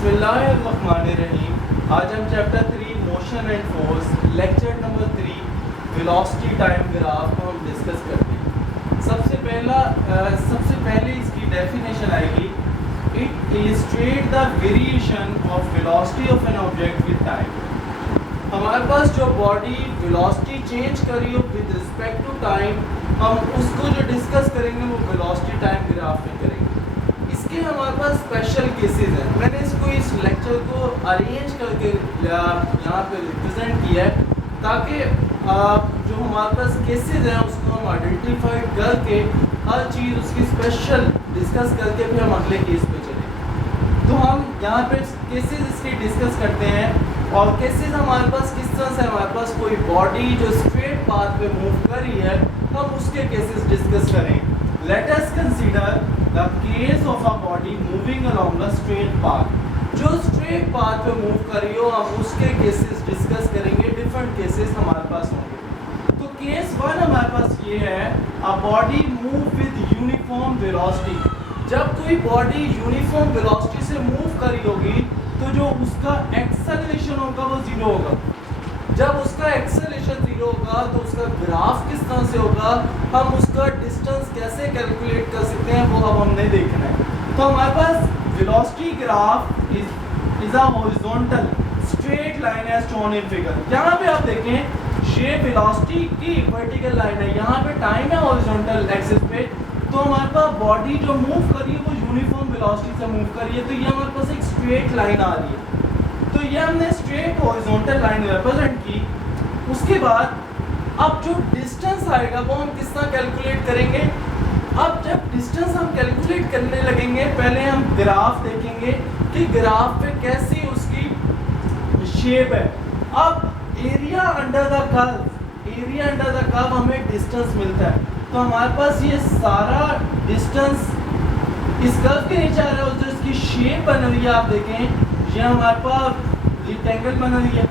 बिस्मिल्लाहिर्रहमानिर्रहीम। आज हम chapter 3 motion and force lecture number 3 velocity time graph को हम डिस्कस करते हैं। सबसे पहले इसकी डेफिनेशन आएगी, it illustrate the variation of velocity of an object with time. हमारे पास जो बॉडी वेलोसिटी चेंज करी हो विद रिस्पेक्ट टू टाइम, हम उसको जो डिस्कस करेंगे वो वेलोसिटी टाइम ग्राफ में करेंगे। इसके हमारे पास स्पेशल केसेस हैं। मैंने इसको इस लेक्चर को अरेंज करके यहाँ पे रिप्रेजेंट किया है ताकि जो हमारे पास केसेस हैं उसको हम आइडेंटिफाई करके हर चीज़ उसकी स्पेशल डिस्कस करके फिर हम अगले केस पे चलें। तो हम यहाँ पे केसेस इसके डिस्कस करते हैं और केसेस हमारे पास किस तरह से, हमारे पास कोई बॉडी जो स्ट्रेट पाथ पे मूव कर रही है, हम उसके केसेस डिस्कस करें। Let us consider the case of a body moving along the straight path. जो स्ट्रेट पाथ पे मूव कर रही हो हम उसके केसेस डिस्कस करेंगे। डिफरेंट केसेस हमारे पास होंगे। तो केस 1 हमारे पास ये है, a body move with uniform velocity. जब कोई बॉडी यूनिफॉर्म वेलोसिटी से मूव कर रही होगी तो जो उसका एक्सेलरेशन होगा वो 0 होगा। जब उसका एक्सेलरेशन 0 होगा तो उसका ग्राफ किस तरह से होगा, हम उसका डिस्टेंस कैसे कैलकुलेट कर सकते हैं वो अब हमने देखना है। तो हमारे पास velocity graph is a horizontal straight line as shown in figure. यहाँ पे आप देखें ये वेलोसिटी की वर्टिकल लाइन है, यहाँ पे टाइम है हॉरिजॉन्टल एक्सिस पे। तो हमारे पास बॉडी जो मूव कर रही है वो यूनिफॉर्म वेलोसिटी से मूव कर रही है, तो ये हमारे पास एक स्ट्रेट लाइन आ रही है। तो ये हमने स्ट्रेट हॉरिजॉन्टल लाइन रिप्रेजेंट की। उसके बाद अब जो डिस्टेंस आएगा वो हम किस तरह कैलकुलेट करेंगे। अब जब डिस्टेंस हम कैलकुलेट करने लगेंगे, पहले हम ग्राफ देखेंगे कि ग्राफ पे कैसी उसकी शेप है। अब एरिया अंडर द कर्व हमें डिस्टेंस मिलता है। तो हमारे पास ये सारा डिस्टेंस इस कर्व के नीचे आ रहा है और जो इसकी शेप बन रही है आप देखें, ये हमारे पास रेक्टेंगल बना रही है।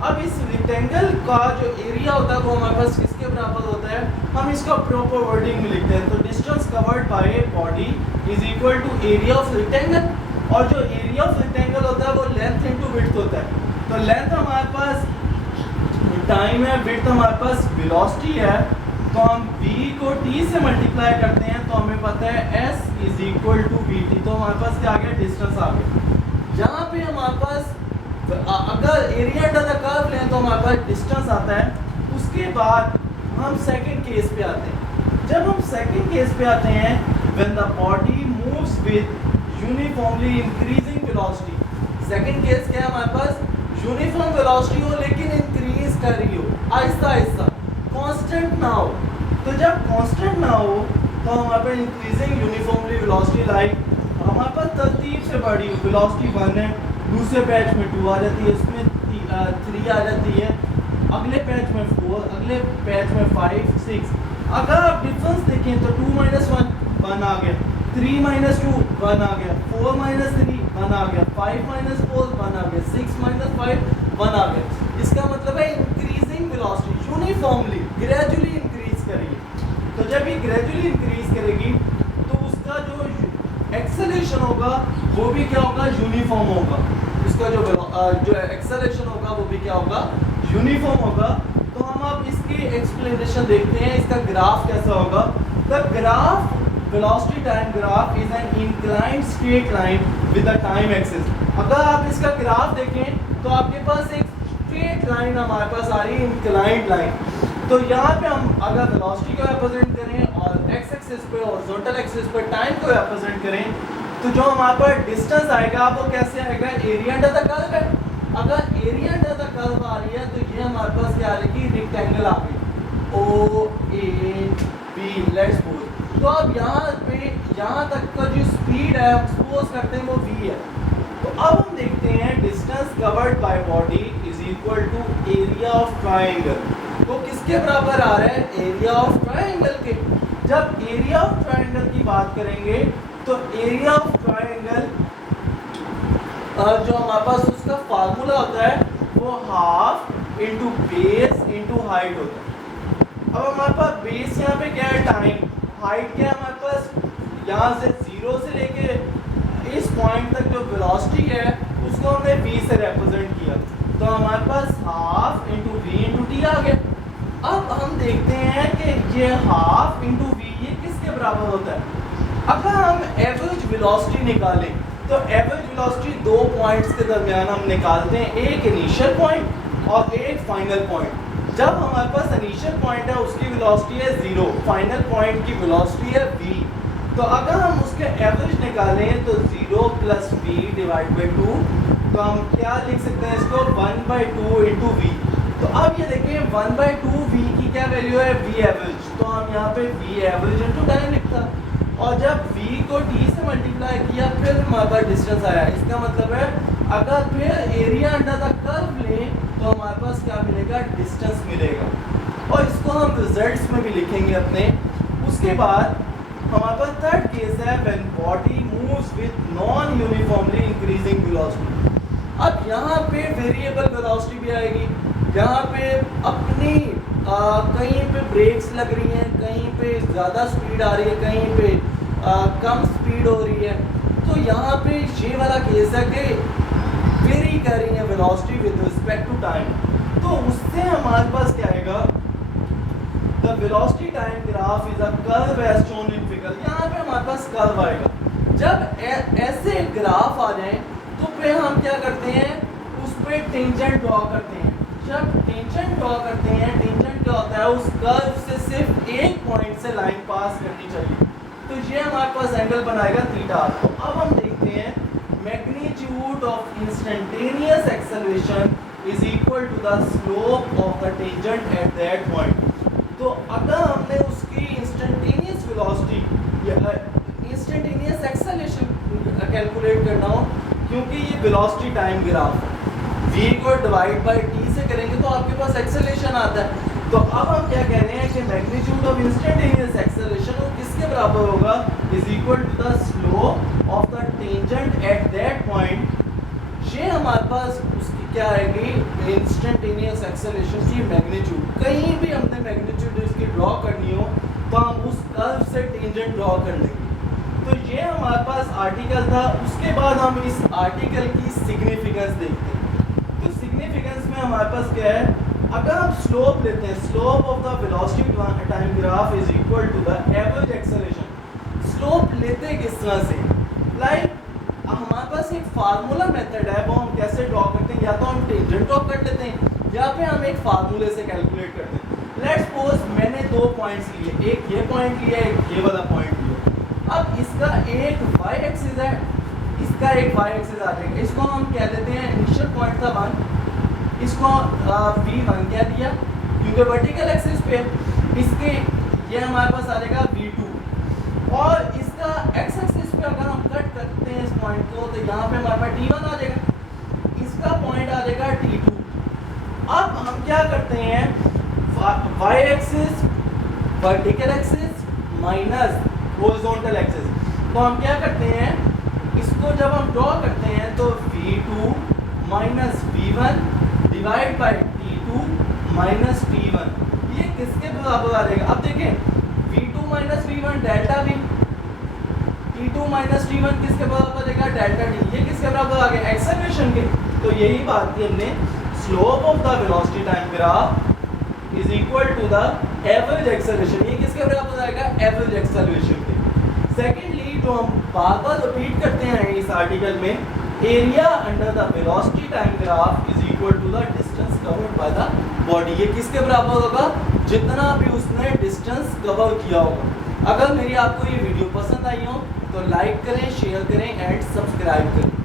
अब इस रेक्टेंगल का जो एरिया होता है वो हमारे पास किसके बराबर होता है, हम इसका प्रॉपर वर्डिंग में लिखते हैं। तो distance covered by body is equal to area of rectangle, और जो एरिया ऑफ रेक्टेंगल होता है वो लेंथ इनटू विड्थ होता है। तो लेंथ हमारे पास टाइम है, विड्थ हमारे पास वेलोसिटी है। तो हम v को t से मल्टीप्लाई करते हैं तो हमें पता है s is equal to vt। तो हमारे पास क्या आ गया, डिस्टेंस आ गया। यहाँ पे हमारे पास अगर एरिया अंडर द कर्व लें तो हमारे पास डिस्टेंस आता है। उसके बाद हम सेकंड केस पे आते हैं। जब हम सेकंड केस पे आते हैं, when the body moves with uniformly increasing velocity. Second case क्या है, हमारे पास यूनिफॉर्म वेलोसिटी हो लेकिन इंक्रीज कर रही हो आहिस्ता आहिस्ता, कांस्टेंट ना हो। तो जब कांस्टेंट ना हो तो हमारे पास इंक्रीजिंग यूनिफॉर्मली वेलोसिटी लाइक हमारे पास तरतीब से बढ़ी वेलोसिटी 1 है, दूसरे पैच में 2 आ जाती है, उसमें 3 आ जाती है, अगले पैच में 4, अगले पैच में 5, 6। अगर आप डिफरेंस देखें तो 2 - 1 आ गया, 3 - 2 1 आ गया, 4 - 3 1 आ गया, 5 - 4 1 आ गया, 6 - 5 1 आ गया। इसका मतलब है increasing velocity uniformly gradually increase करेगी। तो जब ये ग्रेजुअली इंक्रीज करेगी तो उसका जो एक्सेलरेशन होगा वो भी क्या होगा, यूनिफॉर्म होगा। इसका जो एक्सेलरेशन होगा वो भी क्या होगा, यूनिफॉर्म होगा। तो हम अब इसकी एक्सप्लेनेशन देखते हैं, इसका ग्राफ कैसा होगा। The graph velocity time graph is an inclined straight line with the time axis. अगर आप इसका ग्राफ देखें तो आपके पास एक स्ट्रेट लाइन हमारे पास आ रही है, इंक्लाइंड लाइन। तो यहाँ पे हम अगर वेलोसिटी को रिप्रेजेंट करें और एक्स एक्सिस पे हॉरिजॉन्टल एक्सिस पे टाइम को रिप्रेजेंट करें, तो जो हमारे पास डिस्टेंस आएगा वो कैसे आएगा, एरिया अंडर द कर्व है। अगर एरिया अंडर द कर्व आ रही है तो ये हमारे पास क्या आ रही है, रेक्टेंगल आ गई, ओ ए बी लेट्स सपोज। तो अब यहाँ तक का जो स्पीड है हम सपोज करते हैं वो v है। तो अब हम देखते हैं distance covered by body is equal to area of triangle. तो किसके बराबर आ रहा है, एरिया ऑफ ट्रायंगल के। जब एरिया ऑफ ट्रायंगल की बात करेंगे तो एरिया ऑफ ट्रायंगल जो हमारे पास उसका फार्मूला होता है वो half into base into height होता है। अब हमारे पास बेस यहाँ पे क्या है, टाइम, हाइट क्या है हमारे पास, यहाँ से 0 से लेके इस पॉइंट तक जो वेलोसिटी है इसको हमने v से रिप्रेजेंट किया, तो हमारे पास half into v into t आ गया। अब हम देखते हैं कि ये हाफ इंटू वी ये किसके बराबर होता है। अगर हम एवरेज वेलोसिटी निकालें तो एवरेज वेलोसिटी दो पॉइंट्स के दरमियान हम निकालते हैं, एक इनिशियल पॉइंट और एक फाइनल पॉइंट। जब हमारे पास इनिशियल पॉइंट है उसकी वेलोसिटी है 0, फाइनल पॉइंट की वेलोसिटी है v, तो अगर हम उसके एवरेज निकालें तो 0 प्लस v डिवाइड बाई 2, तो हम क्या लिख सकते हैं इसको 1/2 इंटू वी। तो अब ये देखिए 1/2 v की क्या वैल्यू है v एवरेज, तो हम यहाँ पे v एवरेज इंटू टाइम लिखता, और जब v को t से मल्टीप्लाई किया फिर हमारे पास डिस्टेंस आया। इसका मतलब है अगर फिर एरिया अंडर द कर्व लें तो हमारे पास क्या मिलेगा, डिस्टेंस मिलेगा, और इसको हम रिजल्ट्स में भी लिखेंगे अपने। उसके बाद हमारे पास थर्ड केस है when body moves with non uniformly increasing velocity. अब यहाँ पे वेरिएबल वेलोसिटी भी आएगी, यहाँ पे अपनी कहीं पे ब्रेक्स लग रही हैं, कहीं पे ज़्यादा स्पीड आ रही है, कहीं पे कम स्पीड हो रही है। तो यहाँ पे ये वाला केस है कि वेरी कर रही है velocity with respect to time, तो उससे हमारे पास क्या आएगा, the velocity time graph is a curve as shown in figure. यहाँ पे हमारे पास कर्व आएगा। जब ऐसे ग्राफ आ जाए तो फिर हम क्या करते हैं, उस पर टेंजेंट ड्रॉ करते हैं। जब टेंजेंट ड्रॉ करते हैं, टेंजेंट क्या होता है, उस कर्व से सिर्फ एक पॉइंट से लाइन पास करनी चाहिए, तो ये हमारे पास एंगल बनाएगा थीटा। तो अब हम देखते हैं magnitude of instantaneous acceleration is equal to the slope of the tangent at that point. तो अगर हमने उसकी इंस्टेंटेनियस वेलोसिटी या इंस्टेंटेनियस एक्सेलरेशन कैलकुलेट करना हो, क्योंकि ये वेलोसिटी टाइम ग्राफ है, v को डिवाइड बाय t से करेंगे तो आपके पास एक्सेलरेशन आता है। तो अब हम क्या कह रहे हैं कि मैग्नीट्यूड ऑफ इंस्टेंटेनियस एक्सेलरेशन वो किसके बराबर होगा, is equal to the slope of the tangent at that point. ये हमारे पास उसकी क्या आएगी, इंस्टेंटेनियस एक्सेलरेशन की मैग्नीट्यूड। कहीं भी हमने मैग्नीट्यूड इसकी ड्रॉ करनी हो तो हम उस कर्व से टेंजेंट ड्रॉ कर लेंगे। तो ये हमारे पास आर्टिकल था। उसके बाद हम इस आर्टिकल की सिग्निफिकेंस देखते हैं। तो सिग्निफिकेंस में हमारे पास क्या है, अगर हम स्लोप लेते हैं, slope of the velocity time graph is equal to the average acceleration. Slope लेते किस तरह से, लाइक हमारे पास एक फार्मूला मेथड है, वो हम कैसे ड्रॉ करते हैं, या तो हम टेंजेंट ड्रॉ कर लेते हैं या फिर हम एक फार्मूले से कैलकुलेट करते हैं। लेट्स सपोज मैंने दो पॉइंट्स लिए, एक ये पॉइंट लिया, एक ये वाला पॉइंट लिया। अब इसका एक y एक्सिस है, इसका एक y एक्सिस आ जाएगा। इसको हम कह देते हैं इनिशियल पॉइंट था 1, इसको v1 कह दिया क्योंकि वर्टिकल एक्सिस पे। इसके ये हमारे पास आ जाएगा v2, और इसका x एक्सिस पे अगर हम कट करते हैं इस पॉइंट को तो यहाँ पे हमारे पास t1 आ जाएगा, इसका पॉइंट आ जाएगा t2। अब हम क्या करते हैं, y axis vertical axis minus horizontal axis, तो हम क्या करते हैं, इसको जब हम ड्रॉ करते हैं तो v2 minus v1 divide by t2 minus t1, ये किसके बराबर आ जाएगा। अब देखें v2 minus v1 delta v, t2 minus t1 किसके बराबर आ जाएगा, डेल्टा t, ये किसके बराबर आ गया, एक्सेलरेशन के। तो यही बात थी हमने, slope of the velocity time graph is equal to the average acceleration, ये किसके बराबर आएगा, एवरेज एक्सेलरेशन के। सेकेंडली जो हम बार बार रिपीट करते हैं इस आर्टिकल में, area under the velocity time graph is equal to the distance covered by the body, ये किसके बराबर होगा, जितना भी उसने डिस्टेंस कवर किया होगा। अगर मेरी आपको ये वीडियो पसंद आई हो तो लाइक करें, शेयर करें एंड सब्सक्राइब करें।